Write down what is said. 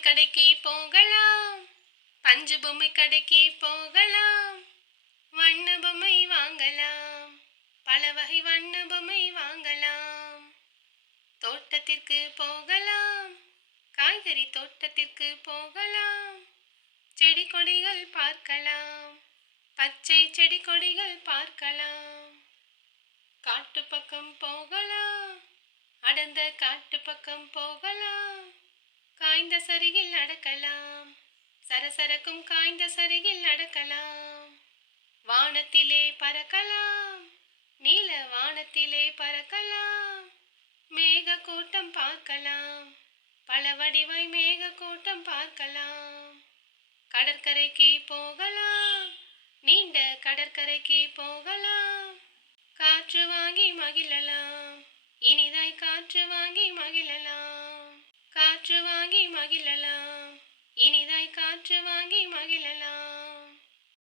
கடைக்கு போகலாம். பஞ்சு பொம்மை கடைக்கு போகலாம். வண்ண பொம்மை வாங்கலாம். பல வகை வண்ண பொம்மை வாங்கலாம். தோட்டத்திற்கு போகலாம். காய்கறி தோட்டத்திற்கு போகலாம். செடி கொடிகள் பார்க்கலாம். பச்சை செடி கொடிகள் பார்க்கலாம். காட்டு பக்கம் போகலாம். அடர்ந்த காட்டு பக்கம் போகலாம். காய்ந்த சருகில் நடக்கலாம். சரசரக்கும் காய்ந்த சருகில் நடக்கலாம். வானத்திலே பறக்கலாம். நீல வானத்திலே பறக்கலாம். மேக கூட்டம் பார்க்கலாம். பல வடிவாய் மேக கூட்டம் பார்க்கலாம். கடற்கரைக்கு போகலாம். நீண்ட கடற்கரைக்கு போகலாம். காற்று வாங்கி மகிழலாம். இனிதாய் காற்று வாங்கி மகிழலாம். காற்று வாங்கி மகிழலாம். இனிதாய் காற்று வாங்கி மகிழலாம்.